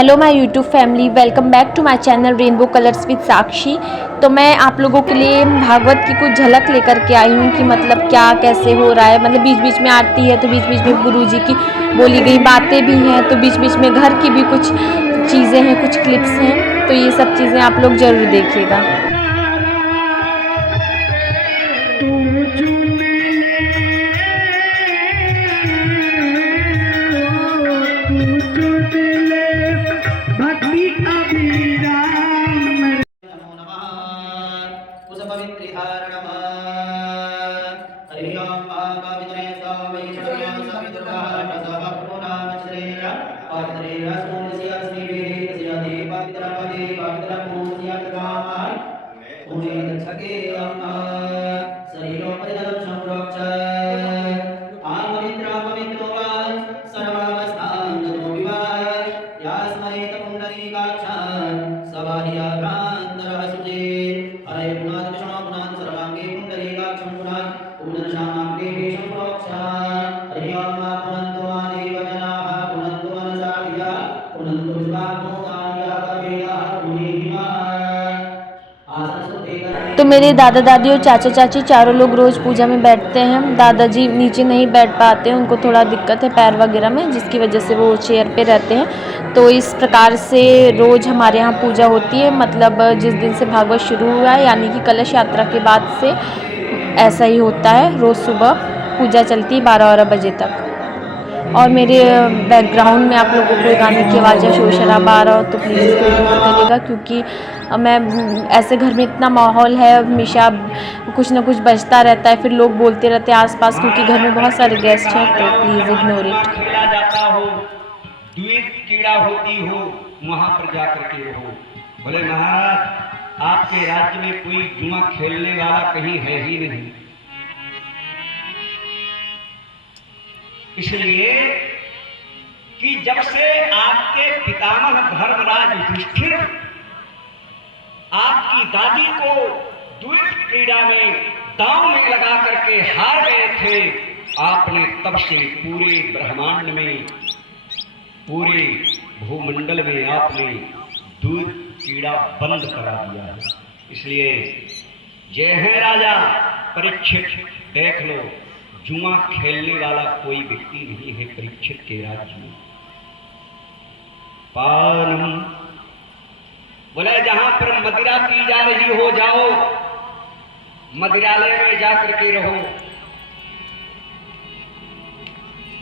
Hello my YouTube family, welcome back to my channel rainbow colours with Sakshi. तो मैं आप लोगों के लिए भागवत की कुछ झलक लेकर के आई हूँ कि मतलब क्या कैसे हो रहा है। मतलब बीच बीच में आरती है तो बीच बीच में गुरु जी की बोली गई बातें भी हैं, तो बीच बीच में घर की भी कुछ चीज़ें हैं, कुछ क्लिप्स हैं। तो ये सब चीज़ें आप लोग ज़रूर देखिएगा। तो मेरे दादा दादी और चाचा चाची चारों लोग रोज़ पूजा में बैठते हैं। दादाजी नीचे नहीं बैठ पाते हैं, उनको थोड़ा दिक्कत है पैर वगैरह में, जिसकी वजह से वो चेयर पे रहते हैं। तो इस प्रकार से रोज़ हमारे यहाँ पूजा होती है। मतलब जिस दिन से भागवत शुरू हुआ है, यानी कि कलश यात्रा के बाद से ऐसा ही होता है। रोज़ सुबह पूजा चलती है 12-12 बजे तक। और मेरे बैकग्राउंड में आप लोगों को गाने की आवाज़ या शोर शराबा आ रहा हो तो प्लीज़ इसको इग्नोर करिएगा, क्योंकि मैं ऐसे घर में इतना माहौल है, हमेशा कुछ ना कुछ बजता रहता है, फिर लोग बोलते रहते हैं आसपास, क्योंकि घर में बहुत सारे गेस्ट हैं। तो प्लीज़ इग्नोर इट। खेला जाता हो, द्वैत कीड़ा होती हो, वहां पर जाकर के रहो। बोले महाराज, आपके राज्य में कोई जुआ खेलने वाला कहीं है ही नहीं, इसलिए कि जब से आपके पितामह धर्मराज युधिष्ठिर आपकी दादी को द्वैत क्रीड़ा में दांव में लगा करके हार गए थे, आपने तब से पूरे ब्रह्मांड में, पूरे भूमंडल में आपने द्वैत क्रीड़ा बंद करा दिया है। इसलिए जय है राजा परीक्षित, देख लो, जुआ खेलने वाला कोई व्यक्ति नहीं है परीक्षित के राज्य में। पानम, बोले जहां पर मदिरा पी जा रही हो, जाओ मदिरालय में जाकर के रहो।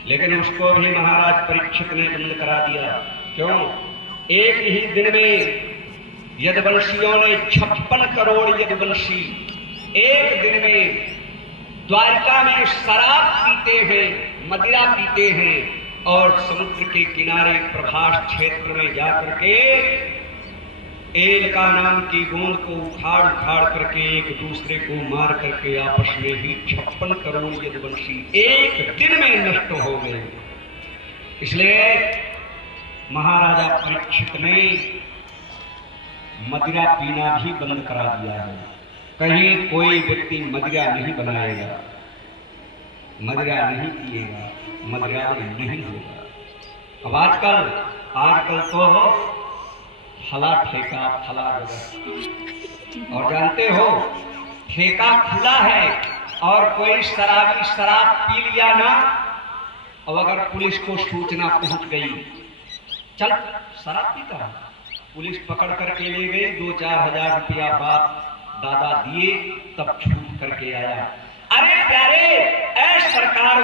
लेकिन उसको भी महाराज परीक्षित ने बंद करा दिया। क्यों? एक ही दिन में यदुवंशियों ने 56 करोड़ यदुवंशी एक दिन में द्वारिका में शराब पीते हैं, मदिरा पीते हैं, और समुद्र के किनारे प्रभास क्षेत्र में जाकर के एलका नाम की गोंद को उखाड़ उखाड़ करके एक दूसरे को मार करके आपस में ही 56 करोड़ यदुवंशी एक दिन में नष्ट हो गए। इसलिए महाराजा परीक्षित ने मदिरा पीना भी बंद करा दिया है। कहीं कोई व्यक्ति मदिरा नहीं बनाएगा, मदिरा नहीं पिएगा, मदिरा नहीं होगा। अब आजकल तो फला ठेका फला जगह, और जानते हो ठेका खुला है और कोई शराबी शराब पी लिया ना, और अगर पुलिस को सूचना पहुंच गई, चल शराब पीता, पुलिस पकड़ करके ले गई, 2-4 हजार रुपया बाप दादा दिए, तब छूट करके आया। अरे प्यारे, ऐ सरकार,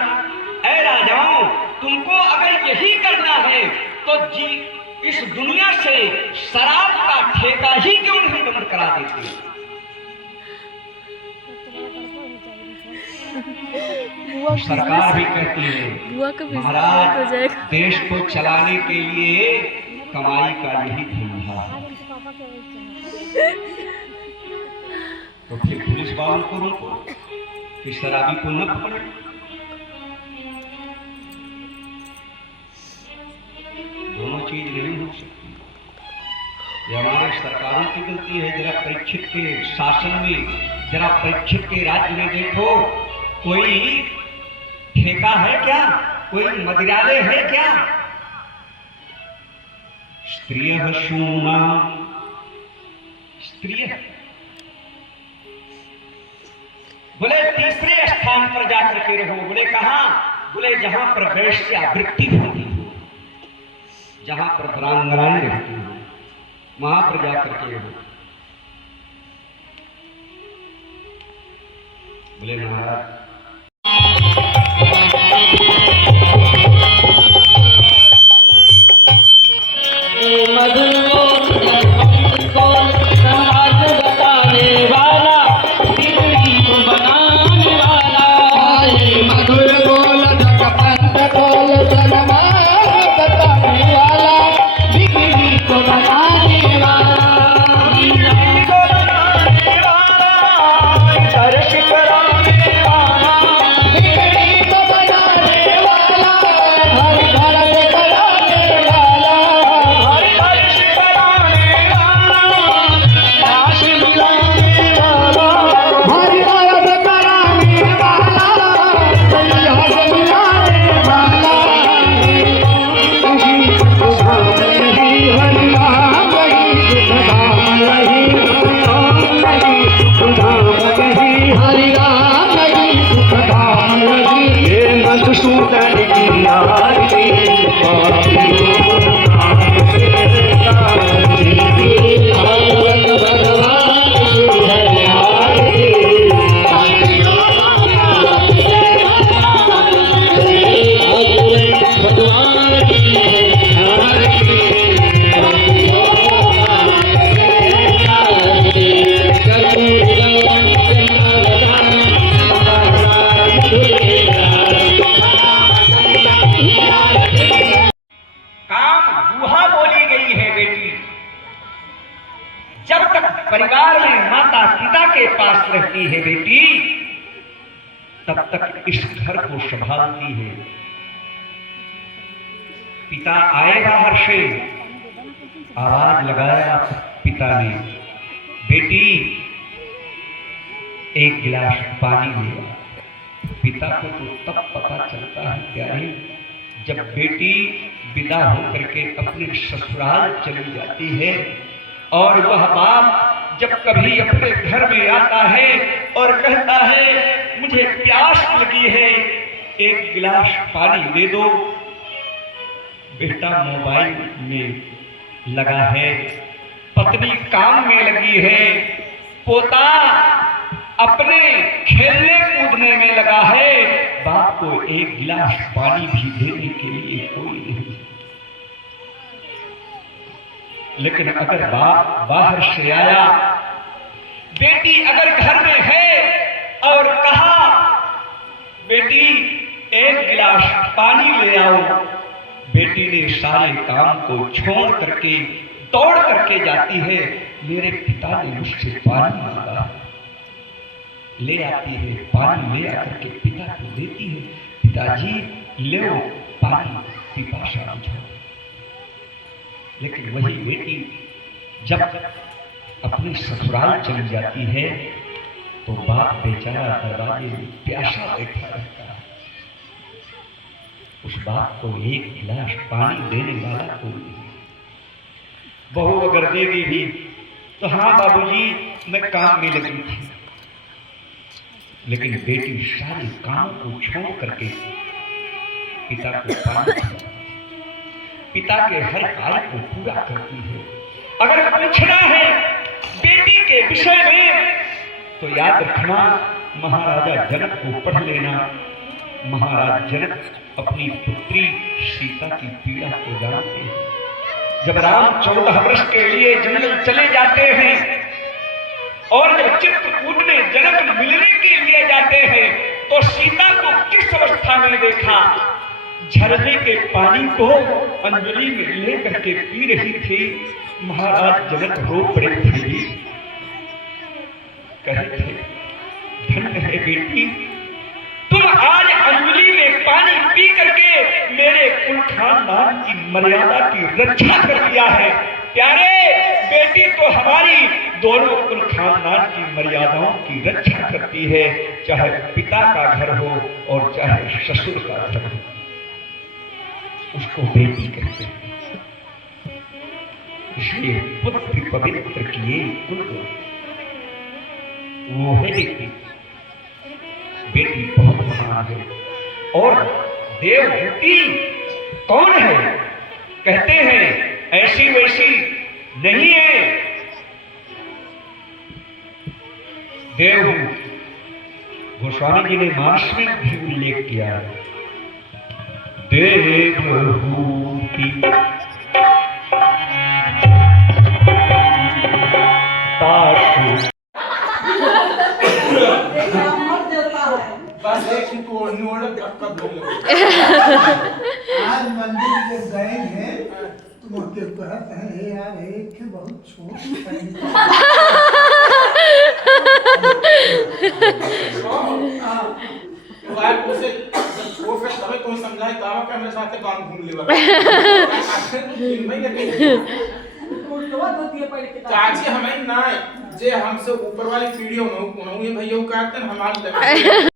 ऐ राजाओं, तुमको अगर यही करना है तो जी इस दुनिया से शराब का ठेका ही क्यों नहीं बंद करा देते? सरकार भी कहती है महाराज, देश को चलाने के लिए कमाई का यही धंधा है, तो फिर पुलिस वालों को रोको कि शराबी को न पकड़े। दोनों चीज नहीं हो सकती। ये हमारे सरकारों की गलती है। जरा परीक्षित के शासन में, जरा परीक्षित के राज्य में देखो, कोई ठेका है क्या? कोई मदिरालय है क्या? स्त्रियः शूना, स्त्रिय बोले तीसरे स्थान पर जाकर के रहो। बोले कहां? बोले जहां पर वैश्यावृत्ति होती हो, जहां पर प्रांगणाएं रहती हो, वहां पर जाकर के रहो। बोले महाराज परिवार में माता पिता के पास रहती है बेटी, तब तक इस घर को संभालती है। पिता आए बाहर से, आवाज लगाया पिता ने, बेटी एक गिलास पानी ले। पिता को तो तब पता चलता है प्यारे, जब बेटी विदा होकर के अपने ससुराल चली जाती है और वह बाप जब कभी अपने घर में आता है और कहता है मुझे प्यास लगी है, एक गिलास पानी दे दो। बेटा मोबाइल में लगा है, पत्नी काम में लगी है, पोता अपने खेलने कूदने में लगा है, बाप को एक गिलास पानी भी देने के लिए कोई नहीं। लेकिन अगर बाप बाहर से आया, बेटी अगर घर में है और कहा बेटी एक गिलास पानी ले आओ, बेटी ने सारे काम को छोड़ करके दौड़ करके जाती है, मेरे पिता ने मुझसे पानी मांगा, ले आती है, पानी ले आकर के पिता को देती है, पिताजी ले पानी, पिपासा बुझाओ। लेकिन वही बेटी जब अपने ससुराल चली जाती है तो बाप बेचारा दरवाजे में प्यासा बैठा रहता है। उस बाप को एक गिलास पानी देने वाला कोई नहीं। बहू अगर देगी भी तो हाँ बाबूजी मैं काम में लगी थी, लेकिन बेटी सारे काम को छोड़ करके पिता को पानी, पिता के हर कार्य को पूरा करती है। अगर पूछना है बेटी के विषय में तो याद रखना, महाराजा जनक को पढ़ लेना। महाराज जनक अपनी पुत्री सीता की पीड़ा को जानते हैं। जब राम 14 वर्ष के लिए जंगल चले जाते हैं और जब चित्रकूट में जनक मिलने के लिए जाते हैं तो सीता को किस अवस्था में देखा? झरने के पानी को अंजलि में लेकर के पी रही थी। महाराज जनक रो पड़े थे, कहे थे धन्य है बेटी, तुम आज अंजलि में पानी पी करके मेरे कुल खानदान की मर्यादा की रक्षा कर दिया है। प्यारे, बेटी तो हमारी दोनों कुल खानदान की मर्यादाओं की रक्षा करती है, चाहे पिता का घर हो और चाहे ससुर का घर हो, उसको बेटी कहते हैं। इसलिए पुत्र पवित्र किए कुल वो है बेटी। बेटी बहुत महान है। और देवहूति कौन है? कहते हैं ऐसी वैसी नहीं है। देवहूति गोस्वामी जी ने मानस में भी उल्लेख किया है। देवहूति बस एक ही आज मंदिर जब गएंगे तुम के कहते हैं हे यार एक बहुत छोटी कोई समझाए तो मेरे साथ काम घूम लेगा। चाची हमें ना जे हमसे ऊपर वाली पीढ़ी उन्होंने भैया कहते हैं हमारे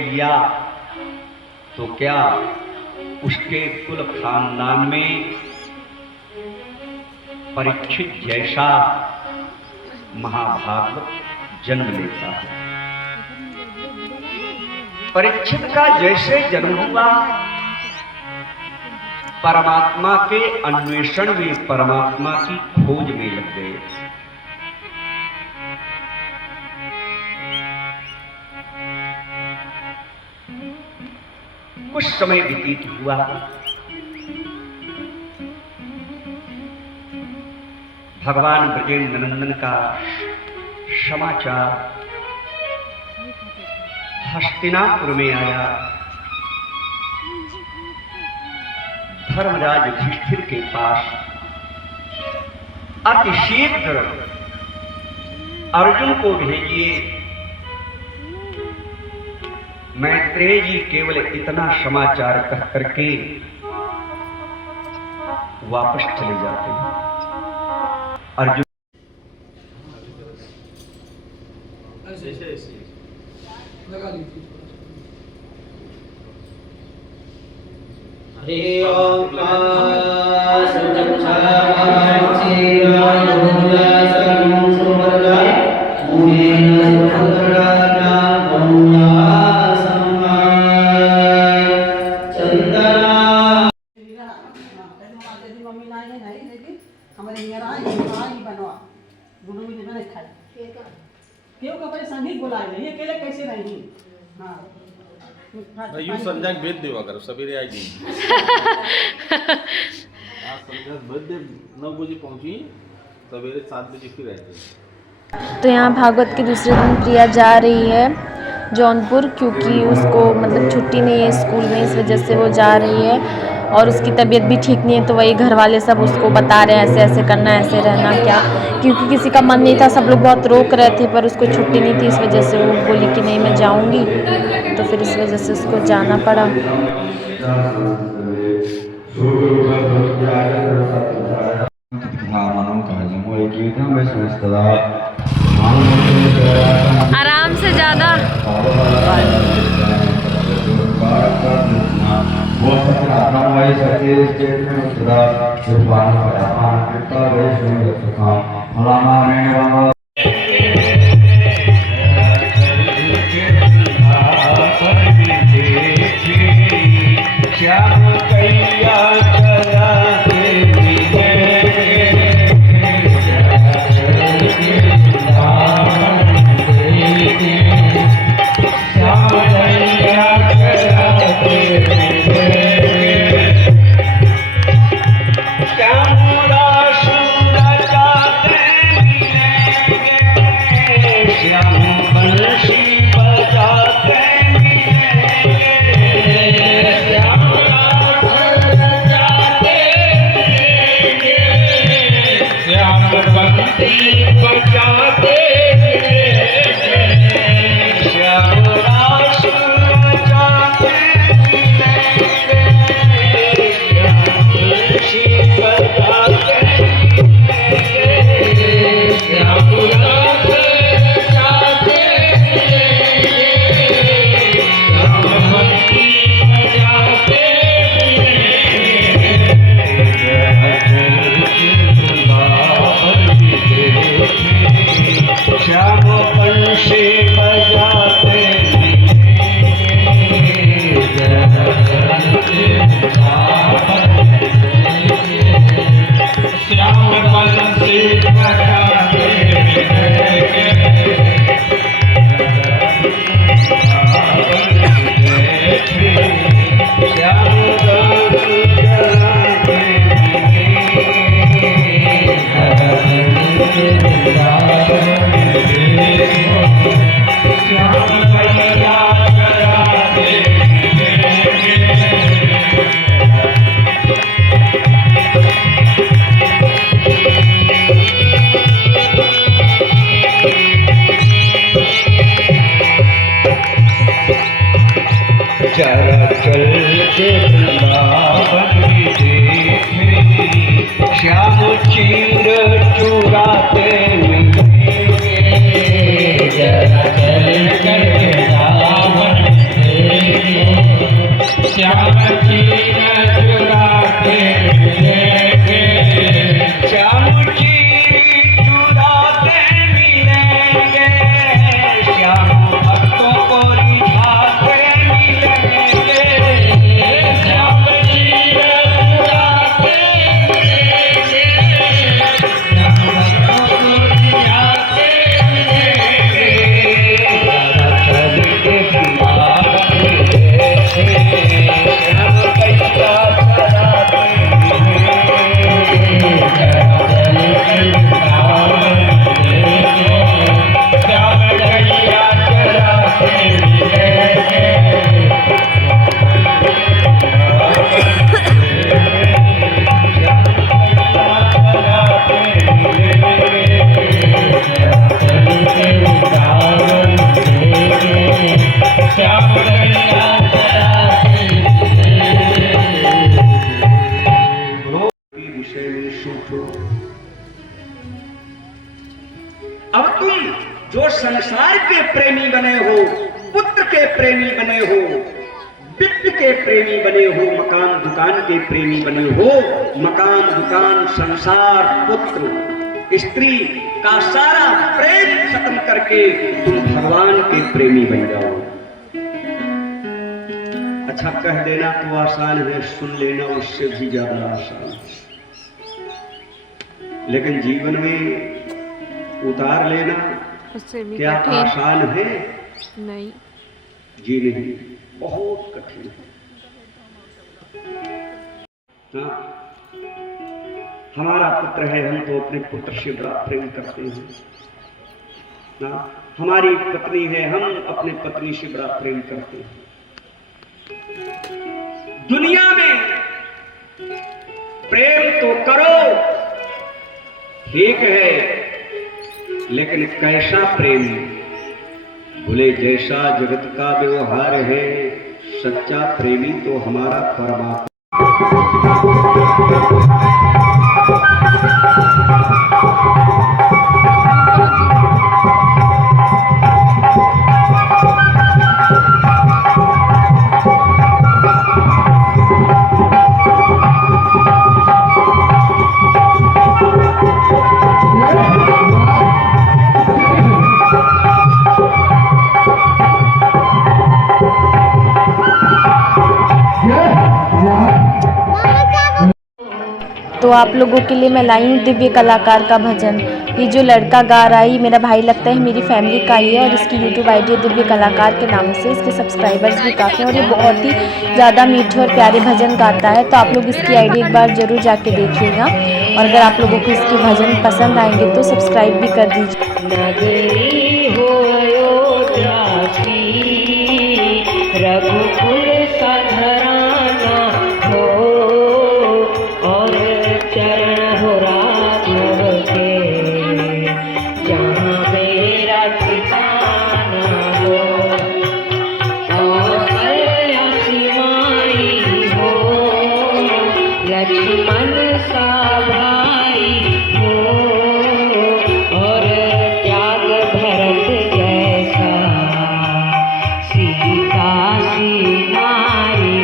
लिया तो क्या उसके कुल खानदान में परीक्षित जैसा महाभागवत जन्म लेता है। परीक्षित का जैसे जन्म हुआ, परमात्मा के अन्वेषण में, परमात्मा की खोज में लग गए। कुछ समय व्यतीत हुआ, भगवान ब्रजेंद्र नंदन का समाचार हस्तिनापुर में आया। धर्मराज युधिष्ठिर के पास अतिशीघ्र अर्जुन को भेजिए। मैत्रेय जी केवल इतना समाचार कह करके वापस चले जाते हैं। अर्जुन लगा लीजिए। हरि ओम संगीत बुलाए नहीं अकेले कैसे रहेंगे। हाँ यूं संध्या भेज देवा करो, सवेरे आएगी। आज संध्या भेज 9 बजे पहुंची, सवेरे 7 बजे फिर आएगी। तो यहाँ भागवत के दूसरे दिन प्रिया जा रही है जौनपुर, क्योंकि उसको मतलब छुट्टी नहीं है स्कूल में, इस वजह से वो जा रही है। और उसकी तबीयत भी ठीक नहीं है, तो वही घर वाले सब उसको बता रहे हैं ऐसे ऐसे करना, ऐसे रहना क्या, क्योंकि किसी का मन नहीं था, सब लोग बहुत रोक रहे थे, पर उसको छुट्टी नहीं थी, इस वजह से वो बोली कि नहीं मैं जाऊंगी। तो फिर इस वजह से उसको जाना पड़ा। आराम से ज़्यादा श्याम के वृंदावन देखे, श्याम चीर चुराते मिलेंगे, जरा चल कर वृंदावन देखे, श्याम चीर चुराते मिलेंगे, श्याम चीर चुराते मिलेंगे, श्याम भक्तों को रिझाते मिलेंगे, श्याम चीर चुराते मिलेंगे, श्याम भक्तों को रिझाते मिलेंगे, जरा चल के वृंदावन देखे, श्याम कैसा चराते मिलेंगे, जरा चल के वृंदावन देखे, श्याम कैसा चराते मिलेंगे, विषय में सोचो। अब तुम जो संसार के प्रेमी बने हो, पुत्र के प्रेमी बने हो, वित्त के प्रेमी बने हो, मकान दुकान के प्रेमी बने हो, मकान दुकान संसार पुत्र स्त्री का सारा प्रेम खत्म करके तुम भगवान के प्रेमी बन जाओ। अच्छा, कह देना तो आसान है, सुन लेना उससे भी ज्यादा आसान है, लेकिन जीवन में उतार लेना उससे भी क्या कठिन आसान है? नहीं। जी नहीं, बहुत कठिन है। हाँ, हमारा पुत्र है, हम तो अपने पुत्र से बड़ा प्रेम करते हैं ना। हमारी पत्नी है, हम अपने पत्नी से बड़ा प्रेम करते हैं। दुनिया में प्रेम तो करो, ठीक है, लेकिन कैसा प्रेम? बोले जैसा जगत का व्यवहार है, सच्चा प्रेमी तो हमारा परमात्मा। तो आप लोगों के लिए मैं लाई हूँ दिव्य कलाकार का भजन। ये जो लड़का गा रहा है, मेरा भाई लगता है, मेरी फैमिली का ही है, और इसकी यूट्यूब आईडी है दिव्य कलाकार के नाम से। इसके सब्सक्राइबर्स भी काफ़ी हैं और ये बहुत ही ज़्यादा मीठे और प्यारे भजन गाता है। तो आप लोग इसकी आईडी एक बार ज़रूर जाके देखिएगा, और अगर आप लोगों को इसके भजन पसंद आएंगे तो सब्सक्राइब भी कर दीजिए। नगरी हो अयोध्या की, रघुकुल सधराना हो, और चरण हो राघव के, जहाँ मेरा ठिकाना हो, कौशल्या सीमाई हो, लक्ष्मण सा भाई हो, और त्याग भरत जैसा सीता सी नारी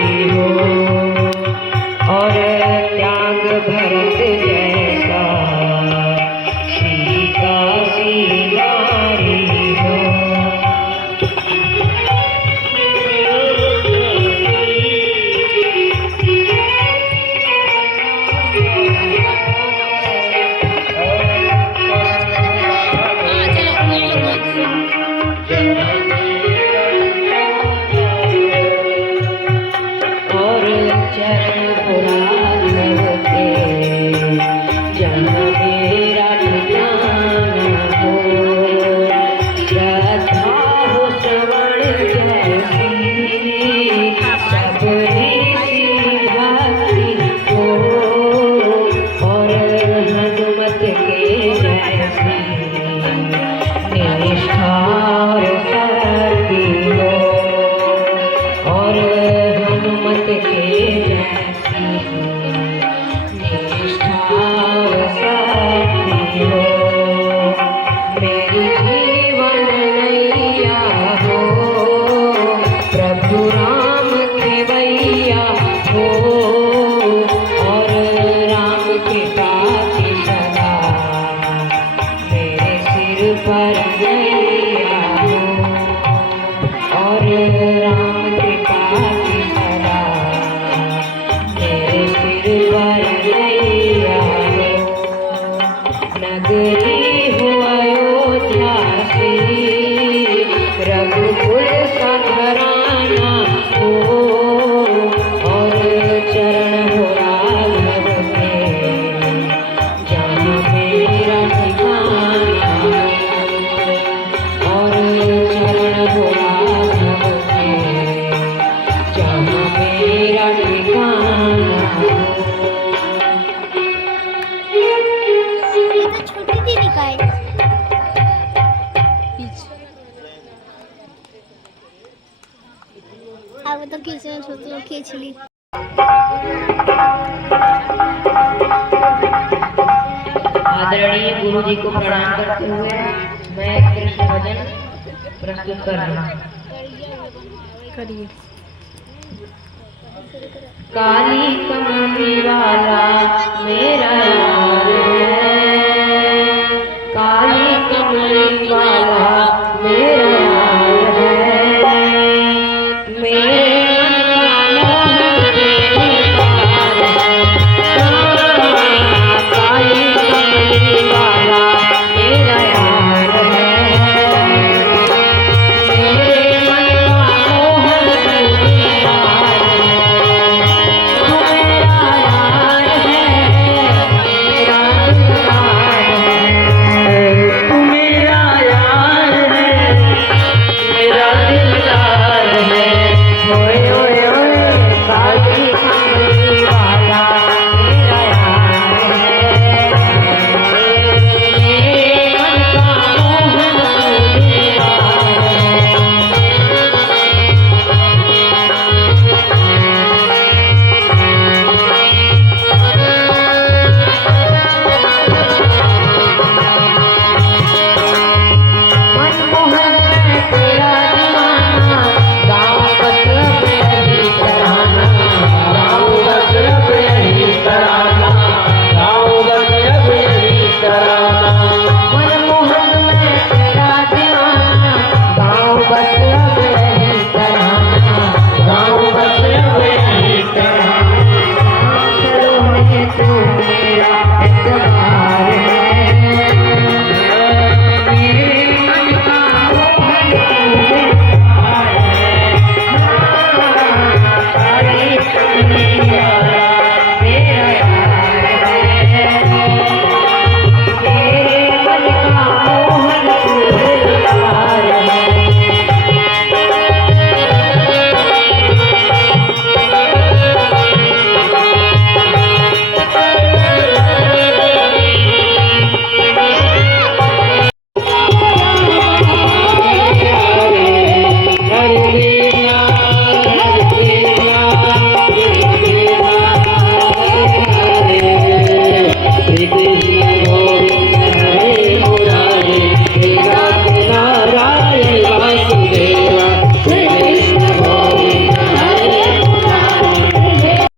अब तो किसी ने खींच ली। आदरणीय गुरु जी को प्रणाम करते हुए मैं कृष्ण भजन प्रस्तुत कर रहा हूँ। काली कमली वाला मेरा